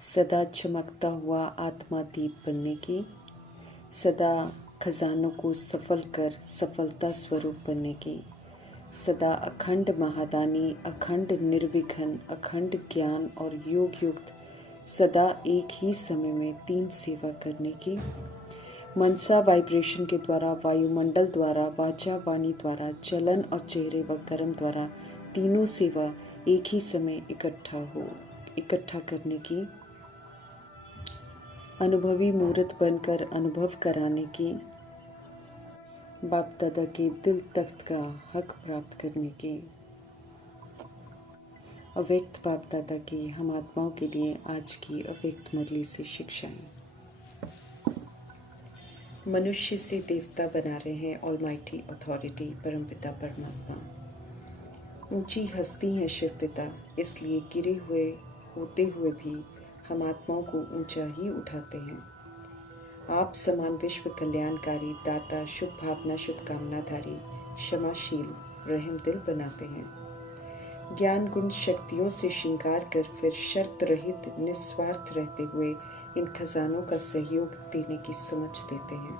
सदा चमकता हुआ आत्मा दीप बनने की, सदा खजानों को सफल कर सफलता स्वरूप बनने की, सदा अखंड महादानी, अखंड निर्विघ्न, अखंड ज्ञान और योग युक्त, सदा एक ही समय में 3 सेवा करने की, मनसा वाइब्रेशन के द्वारा, वायुमंडल द्वारा, वाचा वाणी द्वारा, चलन और चेहरे व कर्म द्वारा तीनों सेवा एक ही समय इकट्ठा करने की, अनुभवी मूर्त बनकर अनुभव कराने की, बाप दादा के दिल तख्त का हक प्राप्त करने की, अव्यक्त बाप दादा की हम आत्माओं के लिए आज की अव्यक्त मुरली से शिक्षाएं। मनुष्य से देवता बना रहे हैं ऑलमाइटी अथॉरिटी परमपिता परमात्मा। ऊंची हस्ती है शिव पिता, इसलिए गिरे हुए होते हुए भी हम आत्माओं को ऊंचा ही उठाते हैं। आप समान विश्व कल्याणकारी, दाता, शुभ भावना, शुभकामनाधारी, क्षमाशील, रहम दिल बनाते हैं। ज्ञान गुण शक्तियों से श्रृंगार कर फिर शर्त रहित निस्वार्थ रहते हुए इन खजानों का सहयोग देने की समझ देते हैं।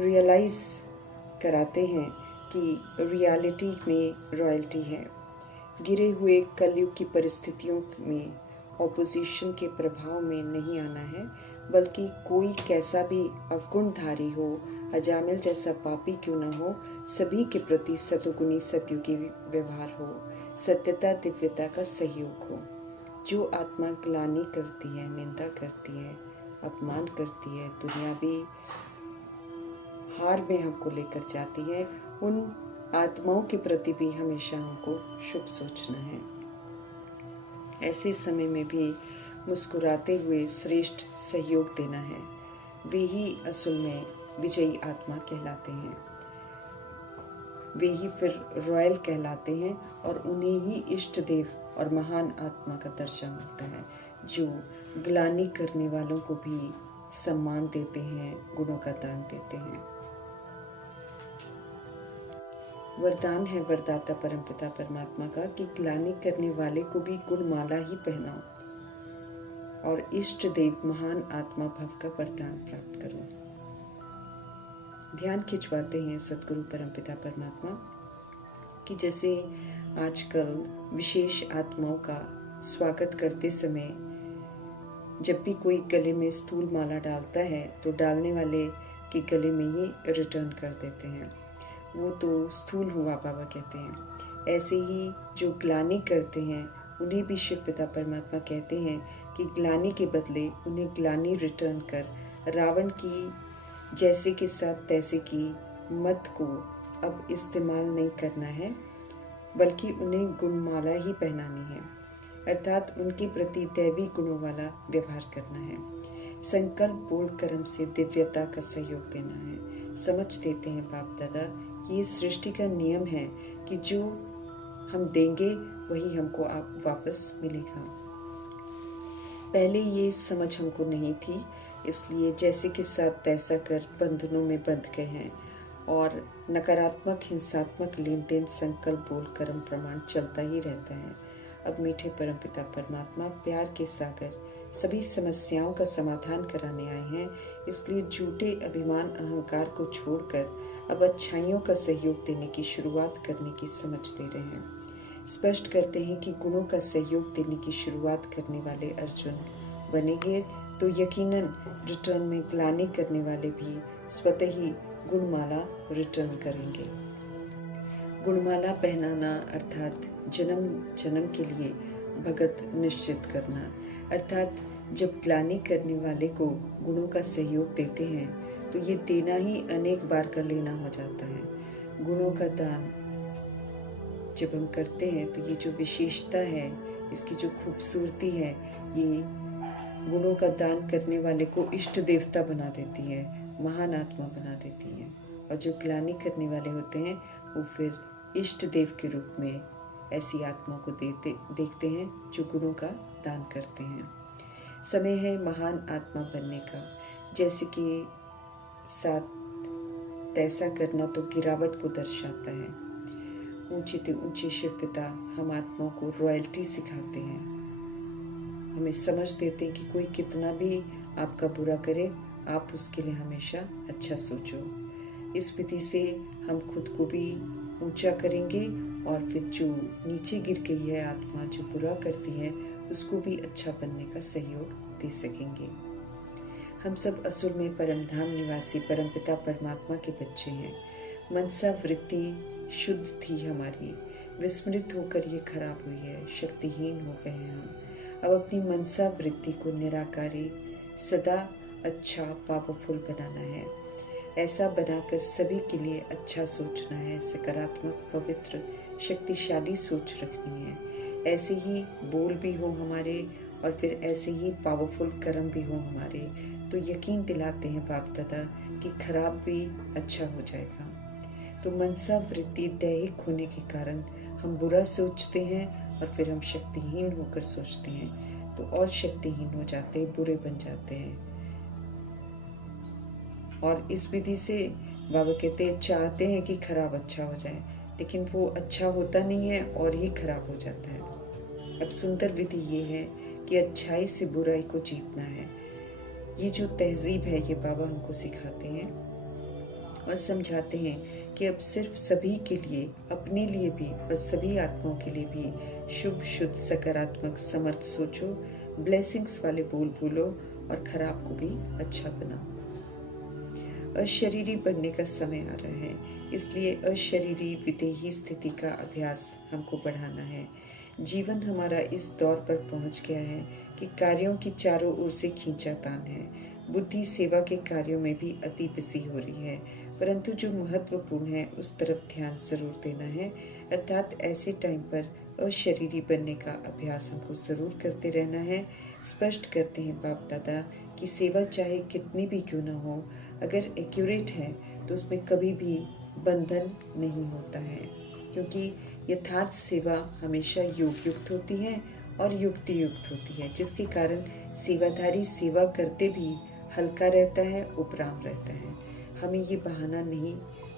रियलाइज कराते हैं कि रियलिटी में रॉयल्टी है। गिरे हुए कलयुग की परिस्थितियों में ऑपोजिशन के प्रभाव में नहीं आना है, बल्कि कोई कैसा भी अवगुणधारी हो, अजामिल जैसा पापी क्यों न हो, सभी के प्रति सतुगुणी सत्युगी व्यवहार हो, सत्यता दिव्यता का सहयोग हो। जो आत्मा ग्लानि करती है, निंदा करती है, अपमान करती है, दुनियावी हार में हमको लेकर जाती है, उन आत्माओं के प्रति भी हमेशा हमको शुभ सोचना है। ऐसे समय में भी मुस्कुराते हुए श्रेष्ठ सहयोग देना है। वे ही असल में विजयी आत्मा कहलाते हैं। वे ही फिर रॉयल कहलाते हैं और उन्हें ही इष्ट देव और महान आत्मा का दर्जा मिलता है, जो ग्लानि करने वालों को भी सम्मान देते हैं, गुणों का दान देते हैं। वरदान है वरदाता परमपिता परमात्मा का कि ग्लानि करने वाले को भी गुणमाला ही पहनाओ और इष्ट देव महान आत्मा भव का वरदान प्राप्त करो। ध्यान खिंचवाते हैं सद्गुरु परमपिता परमात्मा कि जैसे आजकल विशेष आत्माओं का स्वागत करते समय जब भी कोई गले में स्थूल माला डालता है तो डालने वाले के गले में ही रिटर्न कर देते हैं। वो तो स्थूल हुआ बाबा कहते हैं। ऐसे ही जो ग्लानि करते हैं उन्हें भी शिव पिता परमात्मा कहते हैं कि ग्लानि के बदले उन्हें ग्लानि रिटर्न कर रावण की जैसे के साथ तैसे की मत को अब इस्तेमाल नहीं करना है, बल्कि उन्हें गुणमाला ही पहनानी है, अर्थात उनके प्रति दैवी गुणों वाला व्यवहार करना है। संकल्प बोल कर्म से दिव्यता का सहयोग देना है। समझ देते हैं बाप दादा कि ये सृष्टि का नियम है कि जो हम देंगे वही हमको वापस मिलेगा। पहले ये समझ हमको नहीं थी, इसलिए जैसे के साथ तैसा कर बंधनों में बंध गए हैं और नकारात्मक हिंसात्मक लेन देन संकल्प बोल कर्म प्रमाण चलता ही रहता है। अब मीठे परमपिता परमात्मा प्यार के सागर सभी समस्याओं का समाधान कराने आए हैं, इसलिए झूठे अभिमान अहंकार को छोड़कर अब अच्छाइयों का सहयोग देने की शुरुआत करने की समझ दे रहे हैं। स्पष्ट करते हैं कि गुणों का सहयोग देने की शुरुआत करने वाले अर्जुन बनेंगे तो यकीनन रिटर्न में ग्लानि करने वाले भी स्वतः ही गुणमाला रिटर्न करेंगे। गुणमाला पहनाना अर्थात जन्म जन्म के लिए भगत निश्चित करना, अर्थात जब ग्लानि करने वाले को गुणों का सहयोग देते हैं तो ये देना ही अनेक बार का लेना हो जाता है। गुणों का दान जब हम करते हैं तो ये जो विशेषता है, इसकी जो खूबसूरती है, ये गुणों का दान करने वाले को इष्ट देवता बना देती है, महान आत्मा बना देती है। और जो ग्लानि करने वाले होते हैं वो फिर इष्ट देव के रूप में ऐसी आत्मा को देखते हैं जो गुणों का दान करते हैं। समय है महान आत्मा बनने का। जैसे कि साथ तैसा करना तो गिरावट को दर्शाता है। ऊंचे से ऊंचे शिव पिता हम आत्माओं को रॉयल्टी सिखाते हैं। हमें समझ देते हैं कि कोई कितना भी आपका बुरा करे, आप उसके लिए हमेशा अच्छा सोचो। इस विधि से हम खुद को भी ऊंचा करेंगे और फिर जो नीचे गिर गई है आत्मा, जो बुरा करती है, उसको भी अच्छा बनने का सहयोग दे सकेंगे। हम सब असुर में परमधाम निवासी परमपिता परमात्मा के बच्चे हैं। मनसा वृत्ति शुद्ध थी हमारी, विस्मृत होकर ये खराब हुई है, शक्तिहीन हो गए हैं हम। अब अपनी मनसा वृत्ति को निराकारी, सदा अच्छा, पावरफुल बनाना है। ऐसा बनाकर सभी के लिए अच्छा सोचना है, सकारात्मक, पवित्र, शक्तिशाली सोच रखनी है। ऐसे ही बोल भी हो हमारे और फिर ऐसे ही पावरफुल कर्म भी हो हमारे, तो यकीन दिलाते हैं बाप दादा कि खराब भी अच्छा हो जाएगा। तो मनसा वृत्ति दैहिक होने के कारण हम बुरा सोचते हैं और फिर हम शक्तिहीन होकर सोचते हैं, तो और शक्तिहीन हो जाते हैं, बुरे बन जाते हैं। और इस विधि से बाबा कहते चाहते हैं कि खराब अच्छा हो जाए, लेकिन वो अच्छा होता नहीं है और ही खराब हो जाता है। अब सुंदर विधि ये है कि अच्छाई से बुराई को जीतना है। ये जो तहजीब है ये बाबा हमको सिखाते हैं और समझाते हैं कि अब सिर्फ सभी के लिए, अपने लिए भी और सभी आत्माओं के लिए भी शुभ, शुद्ध, सकारात्मक, समर्थ सोचो, ब्लेसिंग्स वाले बोल बोलो और खराब को भी अच्छा बनाओ। अशरीरी बनने का समय आ रहा है, इसलिए अशरीरी विदेही स्थिति का अभ्यास हमको बढ़ाना है। जीवन हमारा इस दौर पर पहुंच गया है कि कार्यों की चारों ओर से खींचातान है। बुद्धि सेवा के कार्यों में भी अति बिजी हो रही है, परंतु जो महत्वपूर्ण है उस तरफ ध्यान जरूर देना है। अर्थात ऐसे टाइम पर अशरीरी बनने का अभ्यास हमको जरूर करते रहना है। स्पष्ट करते हैं बाप दादा कि सेवा चाहे कितनी भी क्यों ना हो, अगर एक्यूरेट है तो उसमें कभी भी बंधन नहीं होता है, क्योंकि यथार्थ सेवा हमेशा योग युक्त होती है और युक्ति युक्त होती है, जिसके कारण सेवाधारी सेवा करते भी हल्का रहता है, उपराम रहता है। हमें ये बहाना नहीं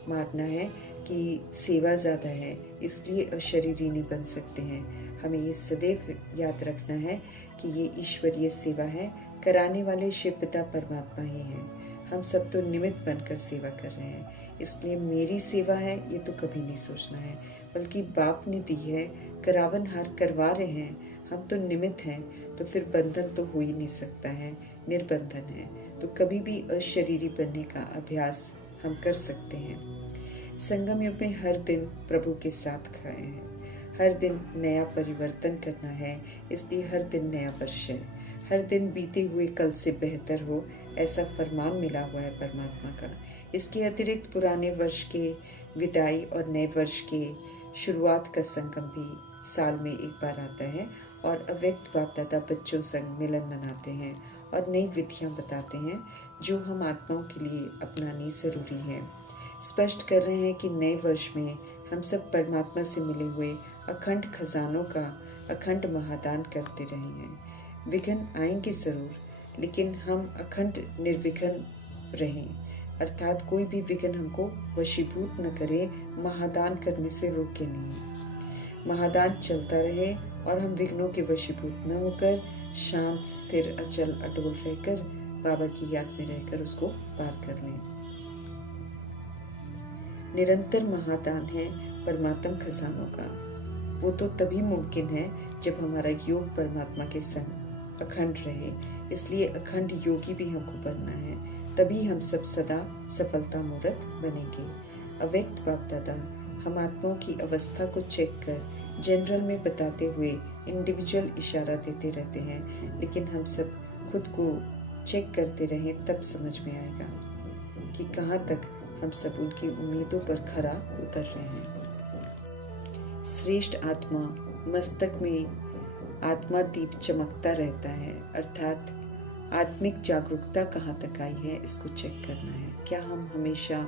मारना है कि सेवा ज़्यादा है इसलिए अशरीरी नहीं बन सकते हैं। हमें ये सदैव याद रखना है कि ये ईश्वरीय सेवा है, कराने वाले शिव पिता परमात्मा ही हैं। हम सब तो निमित्त बनकर सेवा कर रहे हैं, इसलिए मेरी सेवा है ये तो कभी नहीं सोचना है, बल्कि बाप ने दी है, करावन हार करवा रहे हैं, हम तो निमित्त हैं, तो फिर बंधन तो हो ही नहीं सकता है, निर्बंधन है। तो कभी भी अशरीरी बनने का अभ्यास हम कर सकते हैं। संगम युग में हर दिन प्रभु के साथ खाए हैं, हर दिन नया परिवर्तन करना है, इसलिए हर दिन नया वर्ष है। हर दिन बीते हुए कल से बेहतर हो, ऐसा फरमान मिला हुआ है परमात्मा का। इसके अतिरिक्त पुराने वर्ष के विदाई और नए वर्ष के शुरुआत का संगम भी साल में एक बार आता है और अव्यक्त बाप दादा बच्चों संग मिलन मनाते हैं और नई विधियां बताते हैं जो हम आत्माओं के लिए अपनानी ज़रूरी है। स्पष्ट कर रहे हैं कि नए वर्ष में हम सब परमात्मा से मिले हुए अखंड खजानों का अखंड महादान करते रहे हैं। विघ्न आएंगे ज़रूर, लेकिन हम अखंड निर्विघ्न रहें, अर्थात कोई भी विघ्न हमको वशीभूत न करे, महादान करने से रोके नहीं। महादान चलता रहे और हम विघ्नों के वशीभूत न होकर शांत, स्थिर, अचल, अटोल रहकर बाबा की याद में रहकर उसको पार कर लें। निरंतर महादान है परमात्म खजानों का। वो तो तभी मुमकिन है जब हमारा योग परमात्मा के संग अखंड रहे, इसलिए अखंड योगी भी हमको बनना है, तभी हम सब सदा सफलता मूर्त बनेंगे। अव्यक्त बाप दादा हम आत्माओं की अवस्था को चेक कर जनरल में बताते हुए इंडिविजुअल इशारा देते रहते हैं, लेकिन हम सब खुद को चेक करते रहें तब समझ में आएगा कि कहाँ तक हम सब उनकी उम्मीदों पर खरा उतर रहे हैं। श्रेष्ठ आत्मा मस्तक में आत्मा दीप चमकता रहता है, अर्थात आत्मिक जागरूकता कहाँ तक आई है इसको चेक करना है। क्या हम हमेशा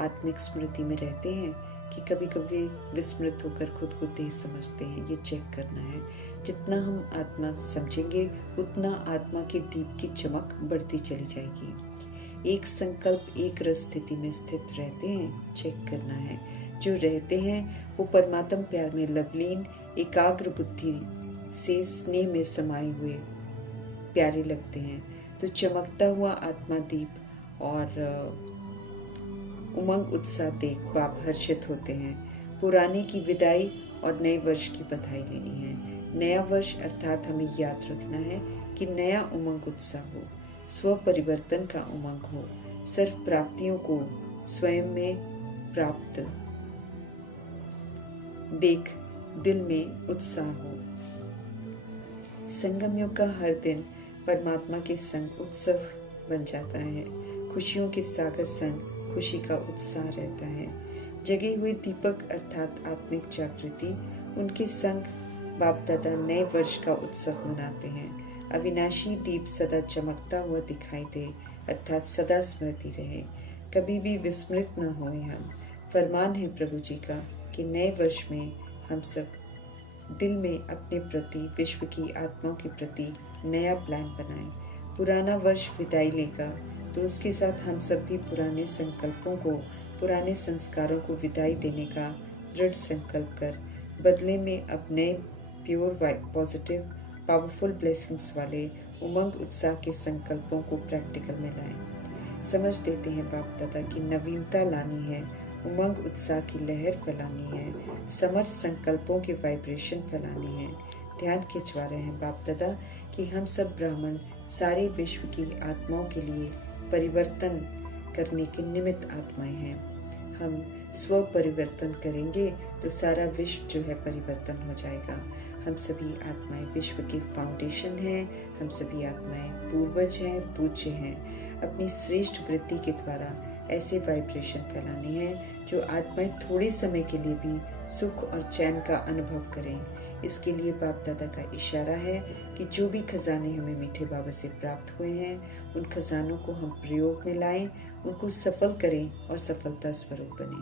आत्मिक स्मृति में रहते हैं कि कभी कभी विस्मृत होकर खुद को तेज समझते हैं, ये चेक करना है। जितना हम आत्मा समझेंगे उतना आत्मा की दीप की चमक बढ़ती चली जाएगी। एक संकल्प एक रस स्थिति में स्थित रहते हैं, चेक करना है। जो रहते हैं वो परमात्म प्यार में लवलीन एकाग्र बुद्धि से स्नेह में समाये हुए प्यारे लगते हैं। तो चमकता हुआ आत्मा दीप और उमंग उत्साह देख बाप हर्षित होते हैं। पुराने की विदाई और नए वर्ष की बधाई लेनी है। नया वर्ष अर्थात हमें याद रखना है कि नया उमंग उत्साह हो, स्व परिवर्तन का उमंग हो, सर्व प्राप्तियों को स्वयं में प्राप्त देख दिल में उत्साह हो। संगम युग का हर दिन परमात्मा के संग उत्सव बन जाता है। खुशियों के सागर संग खुशी का उत्साह रहता है। जगे हुए दीपक अर्थात आत्मिक जागृति, उनके संग बाप दादा नए वर्ष का उत्सव मनाते हैं। अविनाशी दीप सदा चमकता हुआ दिखाई दे अर्थात सदा स्मृति रहे, कभी भी विस्मृत न होए हम। फरमान है प्रभु जी का कि नए वर्ष में हम सब दिल में अपने प्रति, विश्व की आत्माओं के प्रति नया प्लान बनाएं। पुराना वर्ष विदाई लेगा तो उसके साथ हम सब भी पुराने संकल्पों को, पुराने संस्कारों को विदाई देने का दृढ़ संकल्प कर बदले में अब नए प्योर पॉजिटिव पावरफुल ब्लेसिंग्स वाले उमंग उत्साह के संकल्पों को प्रैक्टिकल में लाएं। समझ देते हैं बाप दादा की नवीनता लानी है, उमंग उत्साह की लहर फैलानी है, समर्थ संकल्पों के वाइब्रेशन फैलानी है। ध्यान खिंचवा रहे हैं बाप दादा कि हम सब ब्राह्मण सारे विश्व की आत्माओं के लिए परिवर्तन करने के निमित्त आत्माएं हैं। हम स्व परिवर्तन करेंगे तो सारा विश्व जो है परिवर्तन हो जाएगा। हम सभी आत्माएं विश्व के फाउंडेशन हैं, हम सभी आत्माएं पूर्वज हैं, पूज्य हैं। अपनी श्रेष्ठ वृत्ति के द्वारा ऐसे वाइब्रेशन फैलाने हैं जो आत्माएं थोड़े समय के लिए भी सुख और चैन का अनुभव करें। इसके लिए बाप दादा का इशारा है कि जो भी खजाने हमें मीठे बाबा से प्राप्त हुए हैं उन खजानों को हम प्रयोग में लाएं, उनको सफल करें और सफलता स्वरूप बने।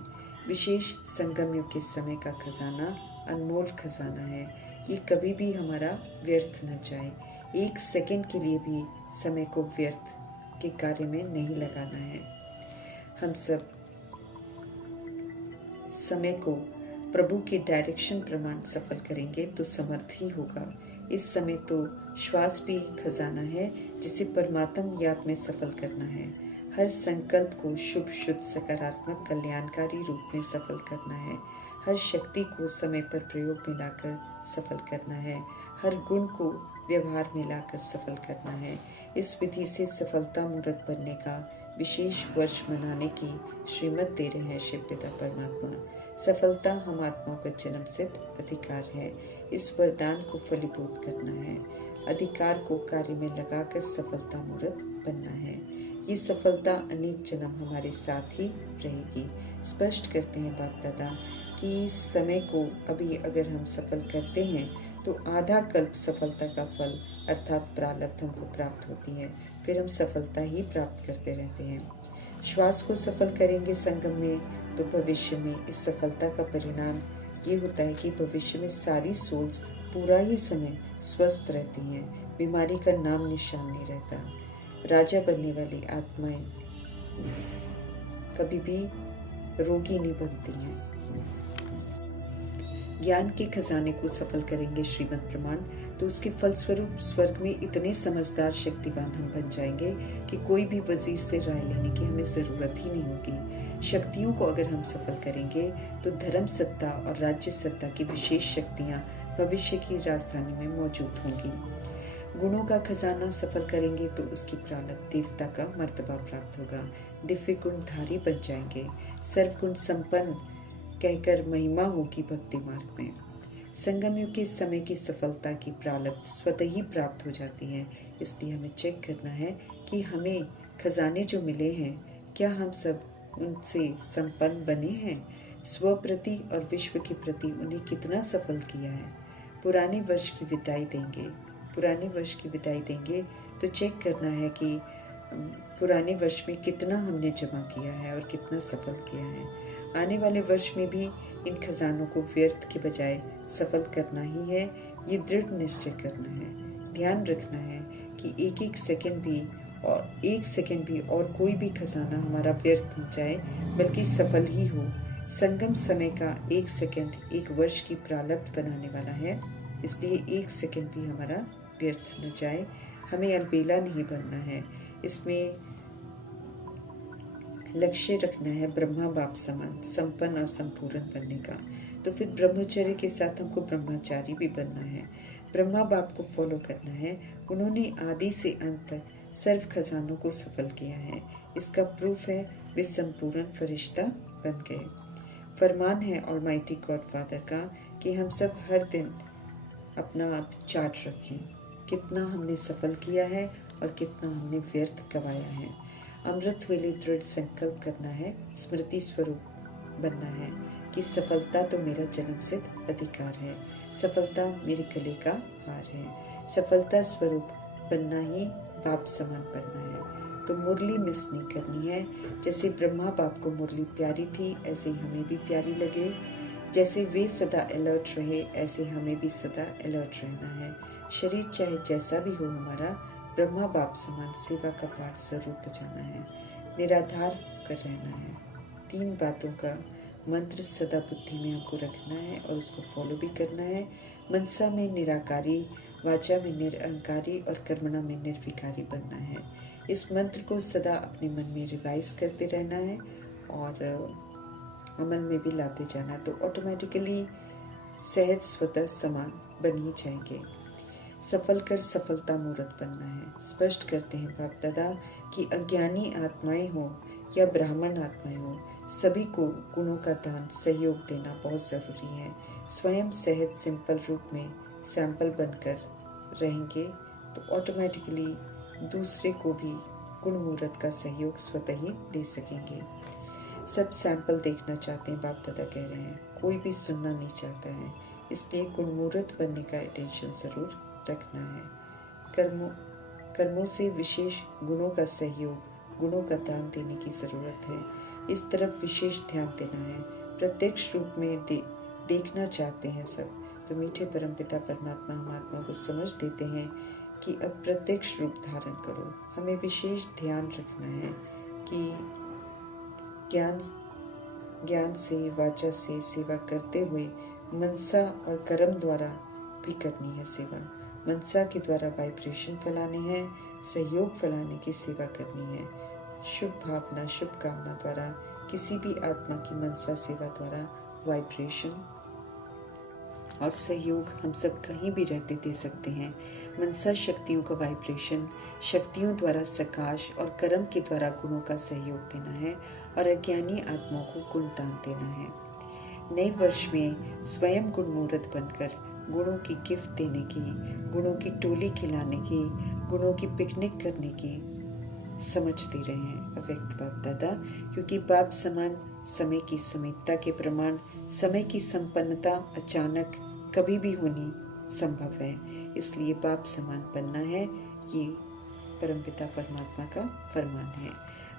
विशेष संगम युग के समय का खजाना अनमोल खजाना है, ये कभी भी हमारा व्यर्थ न जाए। एक सेकंड के लिए भी समय को व्यर्थ के कार्य में नहीं लगाना है। हम सब समय को प्रभु के डायरेक्शन प्रमाण सफल करेंगे तो समर्थ ही होगा। इस समय तो श्वास भी खजाना है जिसे परमात्म याद में सफल करना है। हर संकल्प को शुभ शुद्ध सकारात्मक कल्याणकारी रूप में सफल करना है। हर शक्ति को समय पर प्रयोग में लाकर सफल करना है। हर गुण को व्यवहार में लाकर सफल करना है। इस विधि से सफलता मुहूर्त बनने का विशेष वर्ष मनाने की श्रीमत दे रहे हैं शिव पिता परमात्मा। सफलता हम आत्माओं का जन्म सिद्ध अधिकार है। इस वरदान को फलीभूत करना है। अधिकार को कार्य में लगाकर सफलता मुहूर्त बनना है। ये सफलता अनेक जन्म हमारे साथ ही रहेगी। स्पष्ट करते हैं बाप दादा कि इस समय को अभी अगर हम सफल करते हैं तो आधा कल्प सफलता का फल अर्थात प्रारब्ध हमको प्राप्त होती है, फिर हम सफलता ही प्राप्त करते रहते हैं। श्वास को सफल करेंगे संगम में तो भविष्य में इस सफलता का परिणाम ये होता है कि भविष्य में सारी सोल्स पूरा ही समय स्वस्थ रहती हैं, बीमारी का नाम निशान नहीं रहता। राजा बनने वाली आत्माएं कभी भी रोगी नहीं बनती हैं। ज्ञान के खजाने को सफल करेंगे श्रीमद प्रमाण तो उसके फलस्वरूप स्वर्ग में इतने समझदार शक्तिवान हम बन जाएंगे कि कोई भी वजीर से राय लेने की हमें ज़रूरत ही नहीं होगी। शक्तियों को अगर हम सफल करेंगे तो धर्म सत्ता और राज्य सत्ता की विशेष शक्तियाँ भविष्य की राजधानी में मौजूद होंगी। गुणों का खजाना सफल करेंगे तो उसकी प्रारब्ध देवता का मर्तबा प्राप्त होगा। दिव्य गुणधारी बन जाएंगे। सर्वगुण संपन्न कहकर महिमा होगी भक्ति मार्ग में। संगम युग के समय की सफलता की प्रारब्ध स्वतः ही प्राप्त हो जाती है। इसलिए हमें चेक करना है कि हमें खजाने जो मिले हैं क्या हम सब उनसे संपन्न बने हैं। स्व प्रति और विश्व के प्रति उन्हें कितना सफल किया है। पुराने वर्ष की विदाई देंगे तो चेक करना है कि पुराने वर्ष में कितना हमने जमा किया है और कितना सफल किया है। आने वाले वर्ष में भी इन खजानों को व्यर्थ के बजाय सफल करना ही है, ये दृढ़ निश्चय करना है। ध्यान रखना है कि एक सेकंड भी और कोई भी खजाना हमारा व्यर्थ न जाए बल्कि सफल ही हो। संगम समय का एक सेकंड एक वर्ष की प्रारब्ध बनाने वाला है, इसलिए एक सेकंड भी हमारा व्यर्थ न जाए। हमें अलबेला नहीं बनना है। इसमें लक्ष्य रखना है ब्रह्मा बाप समान संपन्न और संपूर्ण बनने का। तो फिर ब्रह्मचर्य के साथ हमको ब्रह्मचारी भी बनना है, ब्रह्मा बाप को फॉलो करना है। उन्होंने आदि से अंत तक सर्व खजानों को सफल किया है। इसका प्रूफ है वे संपूर्ण फरिश्ता बन गए। फरमान है ऑलमाइटी गॉड फादर का कि हम सब हर दिन अपना आप चार्ट रखें, कितना हमने सफल किया है और कितना हमने व्यर्थ गवाया है। अमृत वेले दृढ़ संकल्प करना है, स्मृति स्वरूप बनना है कि सफलता तो मेरा जन्मसिद्ध अधिकार है, सफलता मेरे गले का हार है। सफलता स्वरूप बनना ही बाप समान बनना है। तो मुरली मिस नहीं करनी है। जैसे ब्रह्मा बाप को मुरली प्यारी थी, ऐसे ही हमें भी प्यारी लगे। जैसे वे सदा अलर्ट रहे, ऐसे हमें भी सदा अलर्ट रहना है। शरीर चाहे जैसा भी हो हमारा, ब्रह्मा बाप समान सेवा का पाठ जरूर बजाना है, निराधार कर रहना है। 3 बातों का मंत्र सदा बुद्धि में हमको रखना है और उसको फॉलो भी करना है। मनसा में निराकारी, वाचा में निरअहंकारी और कर्मणा में निर्विकारी बनना है। इस मंत्र को सदा अपने मन में रिवाइज करते रहना है और अमल में भी लाते जाना, तो ऑटोमेटिकली सहज स्वतः समान बन ही जाएंगे। सफल कर सफलता मूर्त बनना है। स्पष्ट करते हैं बाप दादा कि अज्ञानी आत्माएं हो या ब्राह्मण आत्माएं हो, सभी को गुणों का दान सहयोग देना बहुत ज़रूरी है। स्वयं सहज सिंपल रूप में सैंपल बनकर रहेंगे तो ऑटोमेटिकली दूसरे को भी गुण मूर्त का सहयोग स्वतः ही दे सकेंगे। सब सैंपल देखना चाहते हैं, बाप दादा कह रहे हैं, कोई भी सुनना नहीं चाहता है। इसलिए गुणमूर्त बनने का अटेंशन ज़रूर रखना है। कर्मों से विशेष गुणों का सहयोग, गुणों का दान देने की ज़रूरत है। इस तरफ विशेष ध्यान देना है। प्रत्यक्ष रूप में देखना चाहते हैं सब, तो मीठे परमपिता परमात्मा हम आत्मा को समझ देते हैं कि अब प्रत्यक्ष रूप धारण करो। हमें विशेष ध्यान रखना है कि ज्ञान से, वाचा से सेवा करते हुए मनसा और कर्म द्वारा भी करनी है सेवा। मनसा के द्वारा वाइब्रेशन फैलाने हैं, सहयोग फैलाने की सेवा करनी है। शुभ भावना, शुभ कामना द्वारा किसी भी आत्मा की मनसा सेवा द्वारा वाइब्रेशन और सहयोग हम सब कहीं भी रहते दे सकते हैं। मनसा शक्तियों का वाइब्रेशन, शक्तियों द्वारा सकाश और कर्म के द्वारा गुणों का सहयोग देना है और अज्ञानी आत्माओं को गुण दान देना है। नए वर्ष में स्वयं गुणमूर्त बनकर गुणों की गिफ्ट देने की, गुणों की टोली खिलाने की, गुणों की पिकनिक करने की समझ दे रहे हैं अव्यक्त बाप दादा, क्योंकि बाप समान समय की समीपता के प्रमाण समय की संपन्नता अचानक कभी भी होनी संभव है। इसलिए बाप समान बनना है, ये परमपिता परमात्मा का फरमान है।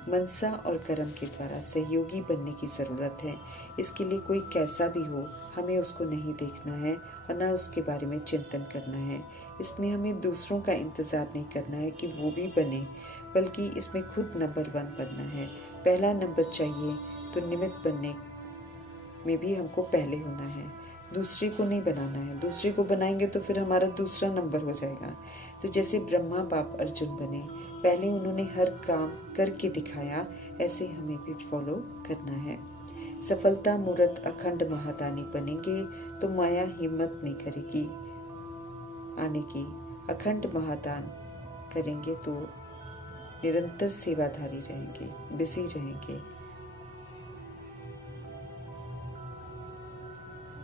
मनसा और कर्म के द्वारा सहयोगी बनने की ज़रूरत है। इसके लिए कोई कैसा भी हो, हमें उसको नहीं देखना है और ना उसके बारे में चिंतन करना है। इसमें हमें दूसरों का इंतज़ार नहीं करना है कि वो भी बने, बल्कि इसमें खुद नंबर 1 बनना है। पहला नंबर चाहिए तो निमित्त बनने में भी हमको पहले होना है, दूसरे को नहीं बनाना है। दूसरे को बनाएंगे तो फिर हमारा दूसरा नंबर हो जाएगा। तो जैसे ब्रह्मा बाप अर्जुन बने, पहले उन्होंने हर काम करके दिखाया, ऐसे हमें भी फॉलो करना है। सफलता मूर्त अखंड महादानी बनेंगे तो माया हिम्मत नहीं करेगी आने की। अखंड महादान करेंगे तो निरंतर सेवाधारी रहेंगे, बिजी रहेंगे,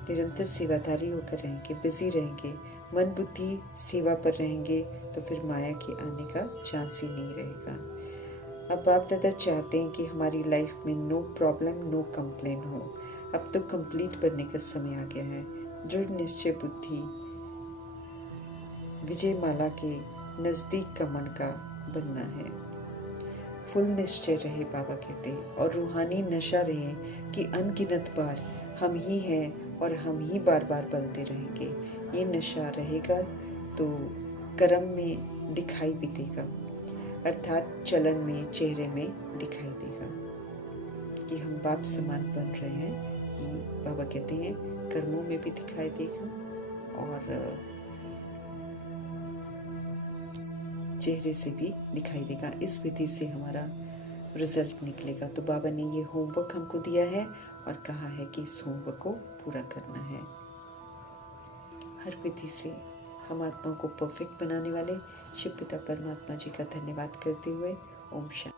निरंतर सेवाधारी होकर रहेंगे, बिजी रहेंगे, मन बुद्धि सेवा पर रहेंगे तो फिर माया के आने का चांस ही नहीं रहेगा। अब बाप दादा चाहते हैं कि हमारी लाइफ में नो प्रॉब्लम, नो कंप्लेन हो। अब तो कंप्लीट बनने का समय आ गया है। दृढ़ निश्चय बुद्धि विजय माला के नजदीक का मन का बनना है। फुल निश्चय रहे बाबा कहते, और रूहानी नशा रहे कि अनगिनत बार हम ही हैं और हम ही बार बार बनते रहेंगे। ये नशा रहेगा तो कर्म में दिखाई भी देगा, अर्थात चलन में, चेहरे में दिखाई देगा कि हम बाप समान बन रहे हैं। ये बाबा कहते हैं कर्मों में भी दिखाई देगा और चेहरे से भी दिखाई देगा। इस विधि से हमारा रिजल्ट निकलेगा। तो बाबा ने ये होमवर्क हमको दिया है और कहा है कि इस होमवर्क को पूरा करना है। हर विधि से हम आत्मा को परफेक्ट बनाने वाले शिव पिता परमात्मा जी का धन्यवाद करते हुए ओम शांति।